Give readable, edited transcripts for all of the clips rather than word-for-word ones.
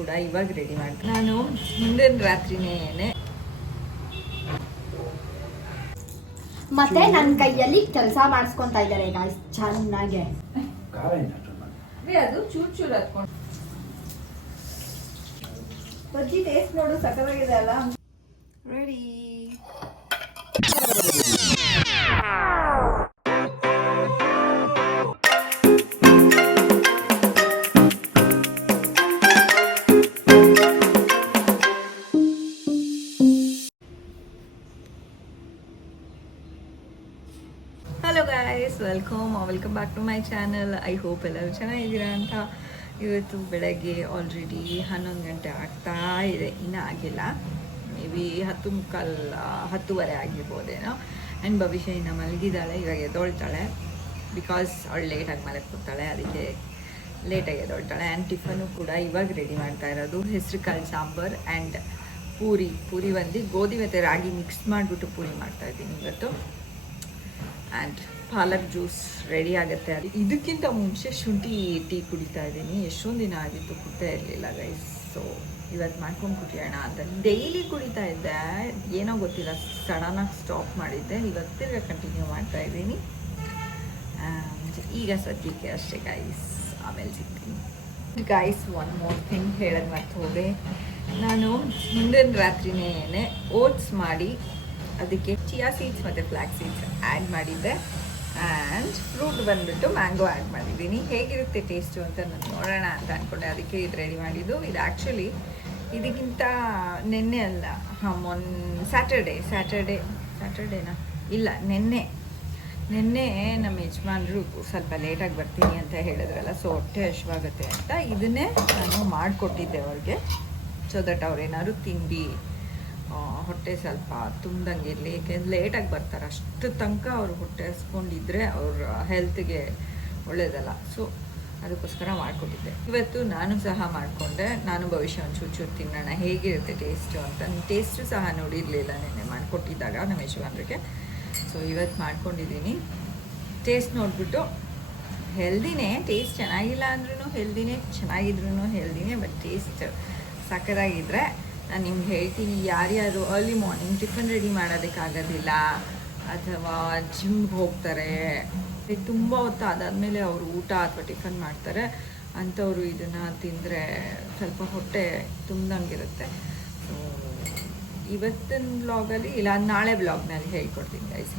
ಕೂಡ ಇವಾಗ ರೆಡಿ ಮಾಡ್ತೀನಿ. ನಾನು ಹಿಂದಿನ ರಾತ್ರಿನೇ ಮತ್ತೆ ನನ್ನ ಕೈಯಲ್ಲಿ ಕೆಲಸ ಮಾಡಿಸ್ಕೊಂತಾ ಇದ್ದಾರೆ ಗಾಯ್ಸ್ ಚೆನ್ನಾಗೆ. ಅದು ಚೂರ್ ಚೂರ್ ಹತ್ಕೊಂಡು ಬಜ್ಜಿ ಟೇಸ್ಟ್ ನೋಡು ಸಕ್ಕತ್ತಾಗಿದೆ ಅಲ್ಲ. Ready. Hello guys, welcome back to my channel. I hope ಎಲ್ಲರೂ ಚೆನ್ನಾಗಿದ್ದೀರಾ ಅಂತ. ಇವತ್ತು ಬೆಳಗ್ಗೆ ಆಲ್ರೆಡಿ 11 ಗಂಟೆ ಆಗ್ತಾ ಇದೆ, ಇನ್ನೂ ಆಗಿಲ್ಲ. May be 10:15 ಆಗಿರ್ಬೋದೇನೋ. ಆ್ಯಂಡ್ ಭವಿಷ್ಯ ಇನ್ನು ಮಲಗಿದ್ದಾಳೆ, ಇವಾಗ ಎದ್ದೊಳ್ತಾಳೆ. ಬಿಕಾಸ್ ಅವಳು ಲೇಟಾಗಿ ಮಲಗ್ಬಿಡ್ತಾಳೆ, ಅದಕ್ಕೆ ಲೇಟಾಗಿ ಎದ್ದೊಳ್ತಾಳೆ. ಆ್ಯಂಡ್ ಟಿಫನು ಕೂಡ ಇವಾಗ ರೆಡಿ ಮಾಡ್ತಾ ಇರೋದು ಹೆಸರು ಕಾಳು ಸಾಂಬಾರು ಆ್ಯಂಡ್ ಪೂರಿ ಬಂದು ಗೋಧಿ ಮತ್ತು ರಾಗಿ ಮಿಕ್ಸ್ ಮಾಡಿಬಿಟ್ಟು ಪೂರಿ ಮಾಡ್ತಾಯಿದ್ದೀನಿ ಇವತ್ತು. ಆ್ಯಂಡ್ ಪಾಲಕ್ ಜ್ಯೂಸ್ ರೆಡಿ ಆಗುತ್ತೆ. ಇದಕ್ಕಿಂತ ಮುಂಚೆ ಶುಂಠಿ ಟೀ ಕುಡಿತಾ ಇದ್ದೀನಿ. ಎಷ್ಟೊಂದು ದಿನ ಆಗಿತ್ತು, ಕುಡಿತಾ ಇರಲಿಲ್ಲ ಗೈಸ್. ಸೊ ಇವತ್ತು ಮಾಡ್ಕೊಂಡು ಕುಡಿಯೋಣ ಅಂತ ಡೈಲಿ ಕುಡಿತಾ ಇದ್ದೆ, ಏನೋ ಗೊತ್ತಿಲ್ಲ ಸಡನ್ನಾಗಿ ಸ್ಟಾಪ್ ಮಾಡಿದ್ದೆ. ಇವತ್ತು ತಿರ್ಗ ಕಂಟಿನ್ಯೂ ಮಾಡ್ತಾ ಇದ್ದೀನಿ. ಈಗ ಸದ್ಯಕ್ಕೆ ಅಷ್ಟೇ ಗೈಸ್, ಆಮೇಲೆ ಸಿಗ್ತೀನಿ. ಗೈಸ್, ಒನ್ ಮೋರ್ ಥಿಂಗ್ ಹೇಳೋದು ಮರ್ತು ಹೋದೆ. ನಾನು ಹಿಂದಿನ ರಾತ್ರಿನೇ ಓಟ್ಸ್ ಮಾಡಿ ಅದಕ್ಕೆ ಚಿಯಾ ಸೀಡ್ಸ್ ಮತ್ತು ಫ್ಲ್ಯಾಕ್ಸ್ ಸೀಡ್ಸ್ ಆ್ಯಡ್ ಮಾಡಿದ್ದೆ. ಆ್ಯಂಡ್ ಫ್ರೂಟ್ ಬಂದುಬಿಟ್ಟು ಮ್ಯಾಂಗೋ ಆ್ಯಡ್ ಮಾಡಿದ್ದೀನಿ. ಹೇಗಿರುತ್ತೆ ಟೇಸ್ಟು ಅಂತ ನಾನು ನೋಡೋಣ ಅಂತ ಅಂದ್ಕೊಂಡೆ, ಅದಕ್ಕೆ ಇದು ರೆಡಿ ಮಾಡಿದ್ದು. ಇದು ಆ್ಯಕ್ಚುಲಿ ಇದಕ್ಕಿಂತ ನೆನ್ನೆ ಅಲ್ಲ, ಸ್ಯಾಟರ್ಡೇನಾ ಇಲ್ಲ ನೆನ್ನೆ ನಮ್ಮ ಯಜಮಾನ್ರು ಸ್ವಲ್ಪ ಲೇಟಾಗಿ ಬರ್ತೀನಿ ಅಂತ ಹೇಳಿದ್ರಲ್ಲ, ಸೊ ಹೊಟ್ಟೆ ಹಶ್ವಾಗುತ್ತೆ ಅಂತ ಇದನ್ನೇ ನಾನು ಮಾಡಿಕೊಟ್ಟಿದ್ದೆ ಅವ್ರಿಗೆ. ಸೊ ದಟ್ ಅವ್ರೇನಾದ್ರು ತಿಂದು ಹೊಟ್ಟೆ ಸ್ವಲ್ಪ ತುಂಬ್ದಂಗೆ ಇರಲಿ. ಏಕೆಂದ್ರೆ ಲೇಟಾಗಿ ಬರ್ತಾರೆ, ಅಷ್ಟು ತನಕ ಅವರು ಹೊಟ್ಟೆ ಹಸ್ಕೊಂಡಿದ್ರೆ ಅವ್ರ ಹೆಲ್ತ್ಗೆ ಒಳ್ಳೇದಲ್ಲ. ಸೊ ಅದಕ್ಕೋಸ್ಕರ ಮಾಡಿಕೊಟ್ಟಿದ್ದೆ. ಇವತ್ತು ನಾನು ಸಹ ಮಾಡಿಕೊಂಡೆ. ನಾನು ಭವಿಷ್ಯ ಒಂದು ಚೂರು ತಿನ್ನೋಣ ಹೇಗಿರುತ್ತೆ ಟೇಸ್ಟು ಅಂತ. ಟೇಸ್ಟು ಸಹ ನೋಡಿರಲಿಲ್ಲ ನೆನ್ನೆ ಮಾಡಿಕೊಟ್ಟಿದ್ದಾಗ ನಮ್ಮ ಯಜಮಾನ್ರಿಗೆ. ಸೊ ಇವತ್ತು ಮಾಡ್ಕೊಂಡಿದ್ದೀನಿ. ಟೇಸ್ಟ್ ನೋಡಿಬಿಟ್ಟು ಹೆಲ್ದಿನೇ, ಟೇಸ್ಟ್ ಚೆನ್ನಾಗಿಲ್ಲ ಅಂದ್ರೂ ಹೆಲ್ದಿನೇ, ಚೆನ್ನಾಗಿದ್ರೂ ಹೆಲ್ದಿನೇ. ಬಟ್ ಟೇಸ್ಟ್ ಸಕ್ಕತ್ತಾಗಿದ್ದರೆ ನಾನು ನಿಮ್ಗೆ ಹೇಳ್ತೀನಿ. ಯಾರ್ಯಾರು ಅರ್ಲಿ ಮಾರ್ನಿಂಗ್ ಟಿಫನ್ ರೆಡಿ ಮಾಡೋದಕ್ಕಾಗೋದಿಲ್ಲ ಅಥವಾ ಜಿಮ್ಗೆ ಹೋಗ್ತಾರೆ, ತುಂಬ ಹೊತ್ತು ಅದಾದಮೇಲೆ ಅವರು ಊಟ ಅಥವಾ ಟಿಫನ್ ಮಾಡ್ತಾರೆ ಅಂಥವ್ರು ಇದನ್ನು ತಿಂದರೆ ಸ್ವಲ್ಪ ಹೊಟ್ಟೆ ತುಂಬ್ದಂಗಿರುತ್ತೆ. ಸೊ ಇವತ್ತಿನ ಬ್ಲಾಗಲ್ಲಿ ಇಲ್ಲ ನಾಳೆ ಬ್ಲಾಗ್ನಲ್ಲಿ ಹೇಳ್ಕೊಡ್ತೀನಿ ಗೈಸ್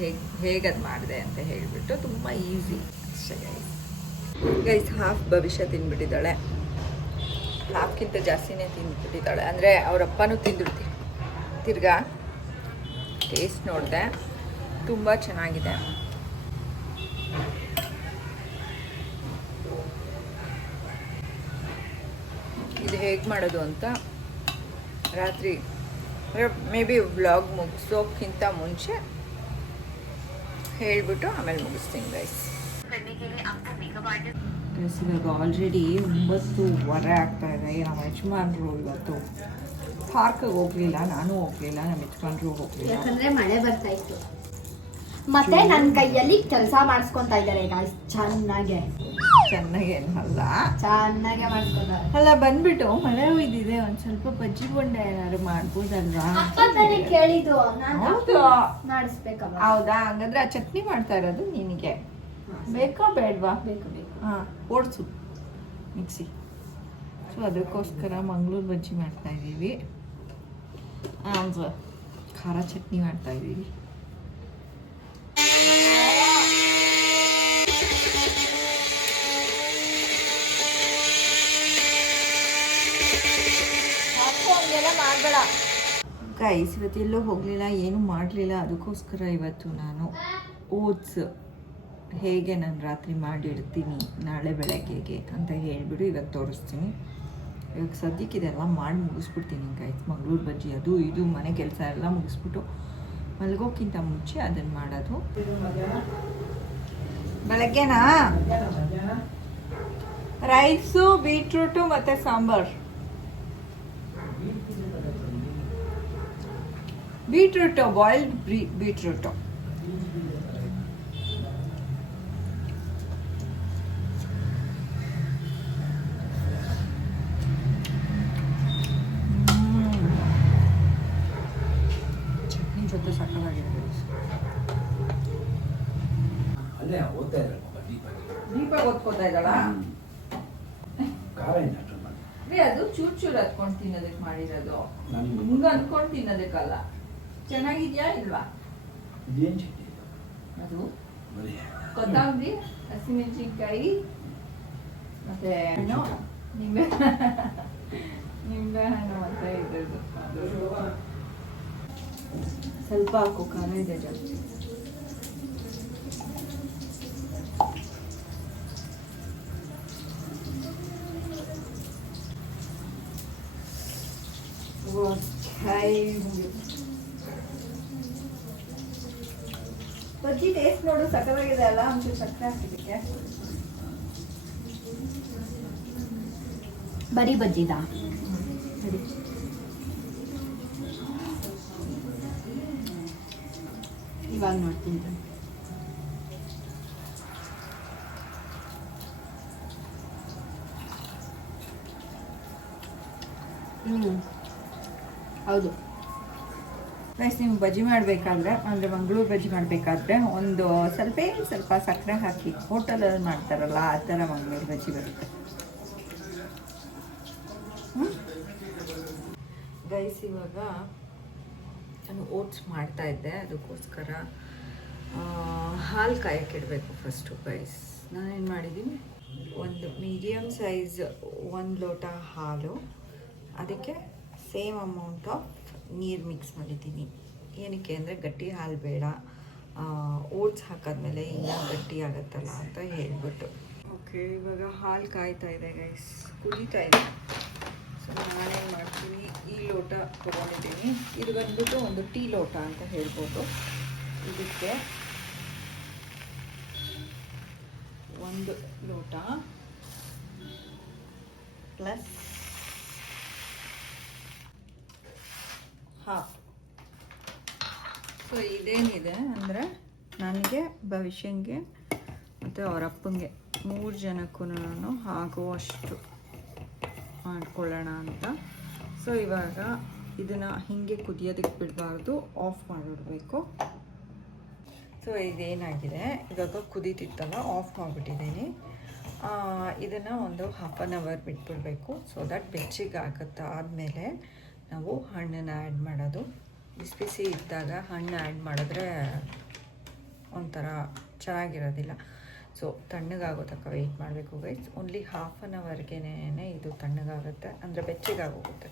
ಹೇಗೆ ಅದು ಮಾಡಿದೆ ಅಂತ ಹೇಳಿಬಿಟ್ಟು. ತುಂಬ ಈಸಿ ಅಷ್ಟೇ ಗೈಸ್. ಹಾಫ್ ಭವಿಷ್ಯ ತಿಂದ್ಬಿಟ್ಟಿದ್ದಾಳೆ, ಹಾಫ್ಗಿಂತ ಜಾಸ್ತಿನೇ ತಿಂದ್ಬಿಟ್ಟಿದ್ದಾಳೆ. ಅಂದರೆ ಅವರಪ್ಪನೂ ತಿಂದ್ಬಿಡ್ತೀನಿ. ತಿರ್ಗಾ ಟೇಸ್ಟ್ ನೋಡಿದೆ, ತುಂಬ ಚೆನ್ನಾಗಿದೆ. ಇದು ಹೇಗೆ ಮಾಡೋದು ಅಂತ ರಾತ್ರಿ ಮೇ ಬಿ ವ್ಲಾಗ್ ಮುಗಿಸೋಕ್ಕಿಂತ ಮುಂಚೆ ಹೇಳಿಬಿಟ್ಟು ಆಮೇಲೆ ಮುಗಿಸ್ತೀನಿ ಗೈಸ್. ಇವಾಗ ಆಲ್ರೆಡಿ 9:15 ಆಗ್ತಾ ಇದೆ. ನಮ್ಮ ಯಜಮಾನ್ರು ಇವತ್ತು ಪಾರ್ಕಿಗೆ ಹೋಗಲಿಲ್ಲ, ನಾನು ಹೋಗಲಿಲ್ಲ, ನಮ್ಮ ಯಜಮಾನ್ರು ಹೋಗಲಿಲ್ಲ, ಯಾಕಂದರೆ ಮಳೆ ಬರ್ತಾ ಇತ್ತು. ಮತ್ತೆ ನನ್ನ ಕೈಯಲ್ಲಿ ಕೆಲಸ ಮಾಡಿಸ್ಕೊಂತಾ ಇದ್ದಾರೆ ಗಾಯ್ಸ್ ಚೆನ್ನಾಗೆ ಮಾಡಿಸ್ಕೊಂತಾರೆ. ಅಲ್ಲ ಬಂದ್ಬಿಟ್ಟು ಮಳೆ ಹೋಯ್ದಿದೆ, ಒಂದು ಸ್ವಲ್ಪ ಬಜ್ಜಿ ಬೊಂಡ ಏನಾದ್ರು ಮಾಡ್ಬೋದಲ್ವಾ ಕೇಳಿದ್ದು ಮಾಡಿಸ್ಬೇಕಲ್ಲ. ಹೌದಾ? ಹಂಗಂದ್ರೆ ಆ ಚಟ್ನಿ ಮಾಡ್ತಾ ಇರೋದು ನಿನಗೆ ಬೇಕಾ ಬೇಡವಾ? ಬೇಕು. ಹಾಂ, ಓಡಿಸು ಮಿಕ್ಸಿ. ಸೊ ಅದಕ್ಕೋಸ್ಕರ ಮಂಗಳೂರು ಬಜ್ಜಿ ಮಾಡ್ತಾಯಿದ್ದೀವಿ. ಖಾರ ಚಟ್ನಿ ಮಾಡ್ತಾಯಿದ್ದೀವಿ. ಮಾಡಬೇಡ ಗೈಸ್. ಇವತ್ತೆಲ್ಲೂ ಹೋಗಲಿಲ್ಲ, ಏನೂ ಮಾಡಲಿಲ್ಲ. ಅದಕ್ಕೋಸ್ಕರ ಇವತ್ತು ನಾನು ಓಟ್ಸ್ ಹೇಗೆ ನಾನು ರಾತ್ರಿ ಮಾಡಿಡ್ತೀನಿ ನಾಳೆ ಬೆಳಗ್ಗೆಗೆ ಅಂತ ಹೇಳಿಬಿಟ್ಟು ಇವತ್ತು ತೋರಿಸ್ತೀನಿ. ಇವಾಗ ಸದ್ಯಕ್ಕೆ ಇದೆಲ್ಲ ಮಾಡಿ ಮುಗಿಸ್ಬಿಡ್ತೀನಿ ಗೈಸ್. ಮಂಗಳೂರು ಬಜ್ಜಿ ಅದು ಇದು ಮನೆ ಕೆಲಸ ಎಲ್ಲ ಮುಗಿಸ್ಬಿಟ್ಟು ಮಲಗೋಕ್ಕಿಂತ ಮುಂಚೆ ಅದನ್ನು ಮಾಡೋದು. ಬೆಳಗ್ಗೆನಾ ರೈಸು, ಬೀಟ್ರೂಟು ಮತ್ತು ಸಾಂಬಾರು. Beetroot, boiled beetroot. ಚೂರ್ ಚೂರ್ ಹತ್ಕೊಂಡು ತಿನ್ನೋದಕ್ಕೆ ಮಾಡಿರೋದು. ನಾನು ಹಿಂಗ ಅನ್ಕೊಂಡು ತಿನ್ನೋದಕ್ಕಲ್ಲ. ಚೆನ್ನಾಗಿದ್ಯಾ ಇಲ್ವಾ? ಇದೇನು ಚಟ್ನಿ ಅದು ಬರೀ ಕೊತ್ತಂಬರಿ, ಹಸಿಮೆಣಸಿನ್ಕಾಯಿ ಮತ್ತೆ ಹಣ್ಣು, ನಿಂಬೆ ನಿಂಬೆ ಹಣ್ಣು ಮತ್ತೆ ಇದ್ರದ್ದು ಸ್ವಲ್ಪ ಹಾಕು, ಖಾರ ಇದೆ ಜಾಸ್ತಿ. ಬಜ್ಜಿ ಟೇಸ್ಟ್ ನೋಡು, ಸಕ್ಕತ್ತಾಗಿದೆ ಅಲ್ಲ. ಒಂಚೂರು ಸಕ್ಕರೆ ಹಾಕಿದ್ದಕ್ಕೆ ಬರೀ ಬಜ್ಜಿದಾ? ಇವಾಗ ನೋಡ್ತೀನಿ. ಹೌದು ಗೈಸ್, ನೀವು ಬಜ್ಜಿ ಮಾಡಬೇಕಾದ್ರೆ ಅಂದರೆ ಮಂಗಳೂರು ಬಜ್ಜಿ ಮಾಡಬೇಕಾದ್ರೆ ಒಂದು ಸ್ವಲ್ಪ ಸಕ್ಕರೆ ಹಾಕಿ ಹೋಟೆಲಲ್ಲಿ ಮಾಡ್ತಾರಲ್ಲ ಆ ಥರ ಮಂಗಳೂರು ಬಜ್ಜಿ ಬರುತ್ತೆ. ಗೈಸ್, ಇವಾಗ ನಾನು ಓಟ್ಸ್ ಮಾಡ್ತಾ ಇದ್ದೆ, ಅದಕ್ಕೋಸ್ಕರ ಹಾಲು ಕಾಯಕ್ಕೆ ಇಡಬೇಕು ಫಸ್ಟು. ಗೈಸ್, ನಾನೇನು ಮಾಡಿದ್ದೀನಿ, ಒಂದು ಮೀಡಿಯಮ್ ಸೈಜ್ 1 ಲೋಟ ಹಾಲು, ಅದಕ್ಕೆ ಸೇಮ್ ಅಮೌಂಟ್ ಆಫ್ ನೀರು ಮಿಕ್ಸ್ ಮಾಡಿದ್ದೀನಿ. ಏನಕ್ಕೆ ಅಂದರೆ ಗಟ್ಟಿ ಹಾಲು ಬೇಡ, ಓಟ್ಸ್ ಹಾಕಾದ್ಮೇಲೆ ಇನ್ನೂ ಗಟ್ಟಿ ಆಗುತ್ತಲ್ಲ ಅಂತ ಹೇಳ್ಬಿಟ್ಟು. ಓಕೆ, ಇವಾಗ ಹಾಲು ಕಾಯ್ತಾ ಇದೆ ಗೈಸ್, ಕುದೀತಾ ಇದೆ. ಸೊ ನಾನೇನು ಮಾಡ್ತೀನಿ, ಈ ಲೋಟ ತೊಗೊಂಡಿದ್ದೀನಿ. ಇದು ಬಂದ್ಬಿಟ್ಟು ಒಂದು ಟೀ ಲೋಟ ಅಂತ ಹೇಳ್ಬೋದು. ಇದಕ್ಕೆ 1 ಲೋಟ ಪ್ಲಸ್ ಹಾಫ್. ಸೊ ಇದೇನಿದೆ ಅಂದರೆ ನನಗೆ, ಭವಿಷ್ಯಂಗೆ ಮತ್ತು ಅವರ ಅಪ್ಪಂಗೆ 3 ಜನಕ್ಕೂ ಆಗುವಷ್ಟು ಮಾಡ್ಕೊಳ್ಳೋಣ ಅಂತ. ಸೊ ಇವಾಗ ಇದನ್ನು ಹೀಗೆ ಕುದಿಯೋದಕ್ಕೆ ಬಿಡಬಾರ್ದು, ಆಫ್ ಮಾಡಿಬಿಡ್ಬೇಕು. ಸೊ ಇದೇನಾಗಿದೆ, ಇವಾಗ ಕುದೀತಿತ್ತಲ್ಲ, ಆಫ್ ಮಾಡಿಬಿಟ್ಟಿದ್ದೀನಿ. ಇದನ್ನು ಒಂದು 1/2 hour ಬಿಟ್ಬಿಡಬೇಕು. ಸೊ ದಟ್ ಬೆಚ್ಚಗೆ ಆಗುತ್ತೆ. ಆದಮೇಲೆ ನಾವು ಹಣ್ಣನ್ನು ಆ್ಯಡ್ ಮಾಡೋದು. ಬಿಸಿ ಬಿಸಿ ಇದ್ದಾಗ ಹಣ್ಣು ಆ್ಯಡ್ ಮಾಡಿದ್ರೆ ಒಂಥರ ಚೆನ್ನಾಗಿರೋದಿಲ್ಲ. ಸೊ ತಣ್ಣಗಾಗೋ ತನಕ ವೆಯ್ಟ್ ಮಾಡಬೇಕು ಗೈಸ್. ಓನ್ಲಿ 1/2 hourಗೆನೇ ಇದು ತಣ್ಣಗಾಗುತ್ತೆ, ಅಂದರೆ ಬೆಚ್ಚಗಾಗೋಗುತ್ತೆ.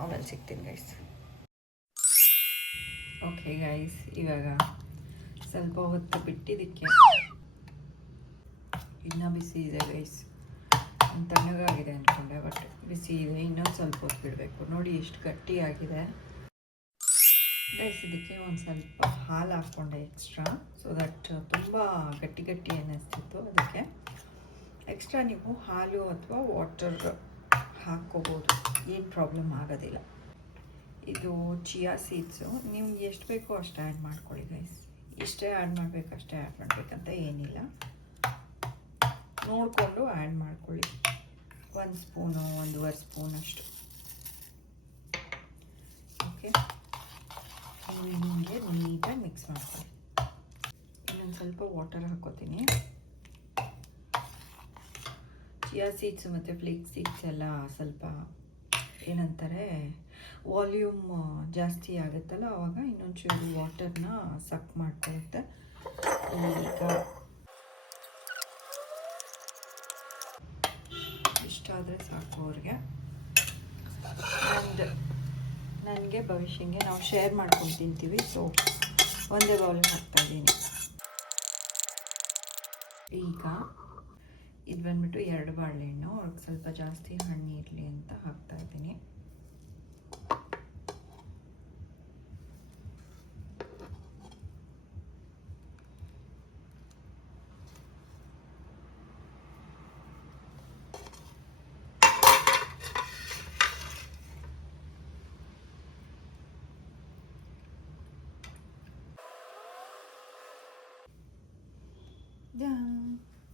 ಆಮೇಲೆ ಸಿಗ್ತೀನಿ ಗೈಸ್. ಓಕೆ ಗೈಸ್, ಇವಾಗ ಸ್ವಲ್ಪ ಹೊತ್ತು ಬಿಟ್ಟಿದ್ದಕ್ಕೆ ಇನ್ನೂ ಬಿಸಿ ಇದೆ ಗೈಸ್. ತಣ್ಣಗಾಗಿದೆ ಅಂದ್ಕೊಂಡೆ, ಬಟ್ ಬಿಸಿ ಇದೆ. ಇನ್ನೊಂದು ಸ್ವಲ್ಪ ಹೊತ್ತು ಬಿಡಬೇಕು. ನೋಡಿ ಎಷ್ಟು ಗಟ್ಟಿಯಾಗಿದೆ ಗೈಸ್. ಇದಕ್ಕೆ ಒಂದು ಸ್ವಲ್ಪ ಹಾಲು ಹಾಕ್ಕೊಂಡೆ ಎಕ್ಸ್ಟ್ರಾ, ಸೊ ದಟ್ ತುಂಬ ಗಟ್ಟಿ ಅನ್ನಿಸ್ತಿತ್ತು. ಅದಕ್ಕೆ ಎಕ್ಸ್ಟ್ರಾ ನೀವು ಹಾಲು ಅಥವಾ ವಾಟರ್ ಹಾಕ್ಕೋಬೋದು, ಏನು ಪ್ರಾಬ್ಲಮ್ ಆಗೋದಿಲ್ಲ. ಇದು ಚಿಯಾ ಸೀಡ್ಸು, ನಿಮ್ಗೆ ಎಷ್ಟು ಬೇಕೋ ಅಷ್ಟು ಆ್ಯಡ್ ಮಾಡ್ಕೊಳ್ಳಿ ಗೈಸ್. ಇಷ್ಟೇ ಆ್ಯಡ್ ಮಾಡಬೇಕು, ಅಷ್ಟೇ ಆ್ಯಡ್ ಮಾಡಬೇಕಂತ ಏನಿಲ್ಲ, ನೋಡಿಕೊಂಡು ಆ್ಯಡ್ ಮಾಡ್ಕೊಳ್ಳಿ. 1 ಸ್ಪೂನು 1.5 ಸ್ಪೂನ್ ಅಷ್ಟು. ಓಕೆ, ಹಿಂಗೆ ನೀಟಾಗಿ ಮಿಕ್ಸ್ ಮಾಡ್ಕೊಳ್ಳಿ. ಇನ್ನೊಂದು ಸ್ವಲ್ಪ ವಾಟರ್ ಹಾಕ್ಕೋತೀನಿ. ಚಿಯಾ ಸೀಡ್ಸು ಮತ್ತು ಫ್ಲೇಕ್ ಸೀಡ್ಸ್ ಎಲ್ಲ ಸ್ವಲ್ಪ ಏನಂತಾರೆ, ವಾಲ್ಯೂಮ್ ಜಾಸ್ತಿ ಆಗುತ್ತಲ್ಲ, ಆವಾಗ ಇನ್ನೊಂಚೂರು ವಾಟರ್ನ ಸಕ್ ಮಾಡ್ಕೊಳುತ್ತೆ. ಈಗ ಇಷ್ಟಾದರೆ ಸಾಕು ಅವ್ರಿಗೆ. ಆ್ಯಂಡ್ ನನಗೆ ಭವಿಷ್ಯಂಗೆ ನಾವು ಶೇರ್ ಮಾಡ್ಕೊಂಡು ತಿಂತೀವಿ. ಸೊ ಒಂದೇ ಬೌಲ್ ಹಾಕ್ತಾಯಿದ್ದೀನಿ. ಈಗ ಇದು ಬಂದ್ಬಿಟ್ಟು 2 ಬಾಳೆಹಣ್ಣು, ಅವ್ರಿಗೆ ಸ್ವಲ್ಪ ಜಾಸ್ತಿ ಹಣ್ಣು ಇರಲಿ ಅಂತ ಹಾಕ್ತಾಯಿದ್ದೀನಿ.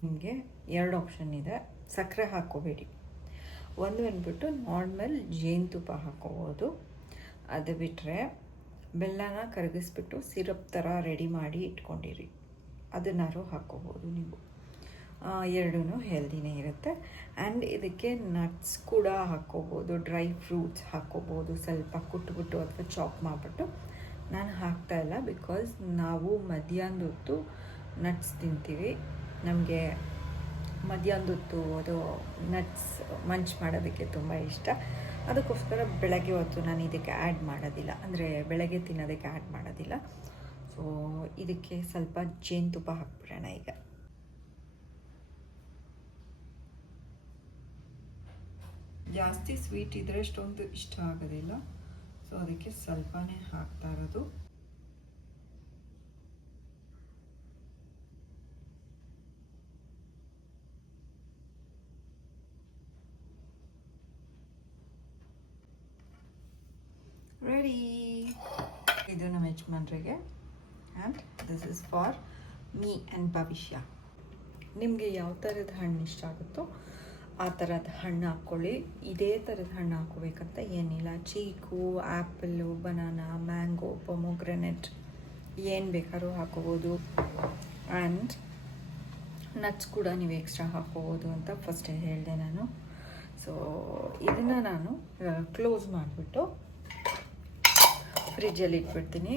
ನಿಮಗೆ 2 ಆಪ್ಷನ್ ಇದೆ, ಸಕ್ಕರೆ ಹಾಕ್ಕೋಬೇಡಿ. ಒಂದು ಬಂದ್ಬಿಟ್ಟು ನಾರ್ಮಲ್ ಜೇನುತುಪ್ಪ ಹಾಕ್ಕೋಬೋದು. ಅದು ಬಿಟ್ಟರೆ ಬೆಲ್ಲನ ಕರಗಿಸ್ಬಿಟ್ಟು ಸಿರಪ್ ಥರ ರೆಡಿ ಮಾಡಿ ಇಟ್ಕೊಂಡಿರಿ, ಅದನ್ನಾರು ಹಾಕ್ಕೋಬೋದು ನೀವು. ಎರಡೂ ಹೆಲ್ದಿನೇ ಇರುತ್ತೆ. ಆ್ಯಂಡ್ ಇದಕ್ಕೆ ನಟ್ಸ್ ಕೂಡ ಹಾಕ್ಕೋಬೋದು, ಡ್ರೈ ಫ್ರೂಟ್ಸ್ ಹಾಕ್ಕೋಬೋದು, ಸ್ವಲ್ಪ ಕುಟ್ಬಿಟ್ಟು ಅಥವಾ ಚಾಪ್ ಮಾಡಿಬಿಟ್ಟು. ನಾನು ಹಾಕ್ತಾಯಿಲ್ಲ ಬಿಕಾಸ್ ನಾವು ಮಧ್ಯಾಹ್ನದ ಹೊತ್ತು ನಟ್ಸ್ ತಿಂತೀವಿ. ನಮಗೆ ಮಧ್ಯಾಹ್ನದ ಹೊತ್ತು ಅದು ನಟ್ಸ್ ಮಂಚ್ ಮಾಡೋದಕ್ಕೆ ತುಂಬ ಇಷ್ಟ. ಅದಕ್ಕೋಸ್ಕರ ಬೆಳಗ್ಗೆ ಹೊತ್ತು ನಾನು ಇದಕ್ಕೆ ಆ್ಯಡ್ ಮಾಡೋದಿಲ್ಲ, ಅಂದರೆ ಬೆಳಗ್ಗೆ ತಿನ್ನೋದಕ್ಕೆ ಆ್ಯಡ್ ಮಾಡೋದಿಲ್ಲ. ಸೊ ಇದಕ್ಕೆ ಸ್ವಲ್ಪ ಜೇನುತುಪ್ಪ ಹಾಕ್ಬಿಡೋಣ ಈಗ. ಜಾಸ್ತಿ ಸ್ವೀಟ್ ಇದ್ದರೆ ಅಷ್ಟೊಂದು ಇಷ್ಟ ಆಗೋದಿಲ್ಲ, ಸೊ ಅದಕ್ಕೆ ಸ್ವಲ್ಪನೇ ಹಾಕ್ತಾ ಇರೋದು. ರೆಡಿ. ಇದು ನಮ್ಮ ಯಜಮಾನ್ರಿಗೆ. And this is for me and Bhavishya. ನಿಮಗೆ ಯಾವ ಥರದ ಹಣ್ಣು ಇಷ್ಟ ಆಗುತ್ತೋ ಆ ಥರದ ಹಣ್ಣು ಹಾಕ್ಕೊಳ್ಳಿ. ಇದೇ ಥರದ ಹಣ್ಣು ಹಾಕ್ಕೋಬೇಕಂತ ಏನಿಲ್ಲ. Chikoo, apple, banana, mango, pomegranate ಏನು ಬೇಕಾದ್ರೂ ಹಾಕ್ಕೋಬೋದು. ಆ್ಯಂಡ್ ನಟ್ಸ್ ಕೂಡ ನೀವು ಎಕ್ಸ್ಟ್ರಾ ಹಾಕ್ಕೋಬೋದು ಅಂತ ಫಸ್ಟೇ ಹೇಳಿದೆ ನಾನು. ಸೊ ಇದನ್ನು ನಾನು ಕ್ಲೋಸ್ ಮಾಡಿಬಿಟ್ಟು ಫ್ರಿಜ್ಜಲ್ಲಿ ಇಟ್ಬಿಡ್ತೀನಿ.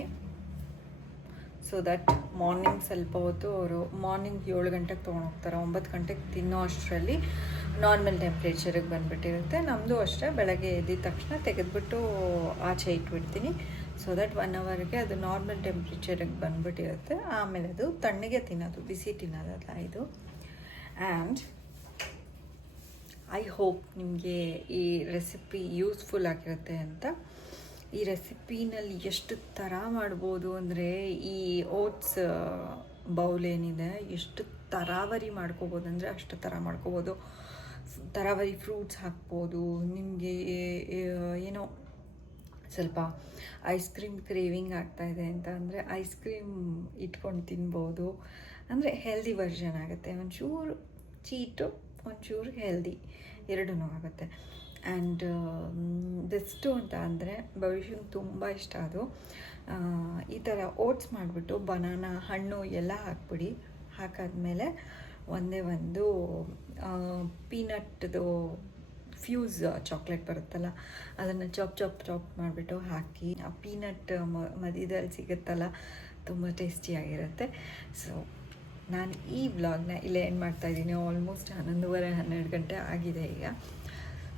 ಸೊ ದಟ್ ಮಾರ್ನಿಂಗ್ ಸ್ವಲ್ಪ ಹೊತ್ತು ಅವರು ಮಾರ್ನಿಂಗ್ 7 ಗಂಟೆಗೆ ತೊಗೊಂಡೋಗ್ತಾರೆ, 9 ಗಂಟೆಗೆ ತಿನ್ನೋ ಅಷ್ಟರಲ್ಲಿ ನಾರ್ಮಲ್ ಟೆಂಪ್ರೇಚರಿಗೆ ಬಂದುಬಿಟ್ಟಿರುತ್ತೆ. ನಮ್ಮದು ಅಷ್ಟೇ, ಬೆಳಗ್ಗೆ ಎದ್ದಿದ ತಕ್ಷಣ ತೆಗೆದುಬಿಟ್ಟು ಆಚೆ ಇಟ್ಬಿಡ್ತೀನಿ. ಸೊ ದಟ್ 1 ಅವರ್ಗೆ ಅದು ನಾರ್ಮಲ್ ಟೆಂಪ್ರೇಚರಿಗೆ ಬಂದುಬಿಟ್ಟಿರುತ್ತೆ. ಆಮೇಲೆ ಅದು ತಣ್ಣಗೆ ತಿನ್ನೋದು, ಬಿಸಿ ತಿನ್ನೋದಲ್ಲ ಇದು. ಆ್ಯಂಡ್ ಐ ಹೋಪ್ ನಿಮಗೆ ಈ ರೆಸಿಪಿ ಯೂಸ್ಫುಲ್ ಆಗಿರುತ್ತೆ ಅಂತ. ಈ ರೆಸಿಪಿನಲ್ಲಿ ಎಷ್ಟು ಥರ ಮಾಡ್ಬೋದು ಅಂದರೆ, ಈ ಓಟ್ಸ್ ಬೌಲ್ ಏನಿದೆ ಎಷ್ಟು ತರಾವರಿ ಮಾಡ್ಕೋಬೋದು ಅಂದರೆ ಅಷ್ಟು ಥರ ಮಾಡ್ಕೋಬೋದು. ತರಾವರಿ ಫ್ರೂಟ್ಸ್ ಹಾಕ್ಬೋದು. ನಿಮಗೆ ಏನೋ ಸ್ವಲ್ಪ ಐಸ್ ಕ್ರೀಮ್ ಕ್ರೇವಿಂಗ್ ಆಗ್ತಾಯಿದೆ ಅಂತ ಅಂದರೆ ಐಸ್ ಕ್ರೀಮ್ ಇಟ್ಕೊಂಡು ತಿನ್ಬೋದು. ಅಂದರೆ ಹೆಲ್ದಿ ವರ್ಷನ್ ಆಗುತ್ತೆ. ಒಂಚೂರು ಚೀಟು, ಒಂಚೂರು ಹೆಲ್ದಿ, ಎರಡೂ ಆಗುತ್ತೆ. ಆ್ಯಂಡ್ ಬೆಸ್ಟು ಅಂತ ಅಂದರೆ ಭವಿಷ್ಯಂಗೆ ತುಂಬ ಇಷ್ಟ ಅದು. ಈ ಥರ ಓಟ್ಸ್ ಮಾಡಿಬಿಟ್ಟು ಬನಾನಾ ಹಣ್ಣು ಎಲ್ಲ ಹಾಕ್ಬಿಡಿ. ಹಾಕಾದ್ಮೇಲೆ ಒಂದೇ ಒಂದು ಪೀನಟ್ದು ಫ್ಯೂಸ್ ಚಾಕ್ಲೇಟ್ ಬರುತ್ತಲ್ಲ, ಅದನ್ನು ಚಾಪ್ ಮಾಡಿಬಿಟ್ಟು ಹಾಕಿ. ಆ ಪೀನಟ್ ಮಧ್ಯದಲ್ಲಿ ಸಿಗುತ್ತಲ್ಲ, ತುಂಬ ಟೇಸ್ಟಿಯಾಗಿರುತ್ತೆ. ಸೊ ನಾನು ಈ ವ್ಲಾಗ್ನ ಇಲ್ಲೇ ಎಂಡ್ ಮಾಡ್ತಾಯಿದ್ದೀನಿ. ಆಲ್ಮೋಸ್ಟ್ 11:30 ಗಂಟೆ ಆಗಿದೆ ಈಗ.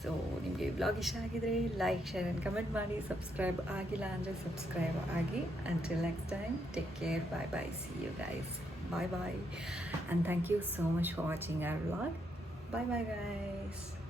ಸೊ ನಿಮಗೆ ಈ ವ್ಲಾಗ್ ಇಷ್ಟ ಆಗಿದರೆ ಲೈಕ್, ಶೇರ್ ಆ್ಯಂಡ್ ಕಮೆಂಟ್ ಮಾಡಿ. ಸಬ್ಸ್ಕ್ರೈಬ್ ಆಗಿಲ್ಲ ಅಂದರೆ ಸಬ್ಸ್ಕ್ರೈಬ್ ಆಗಿ. Until next time, take care, bye bye, see you guys, bye bye, and thank you so much for watching our vlog. Bye bye guys.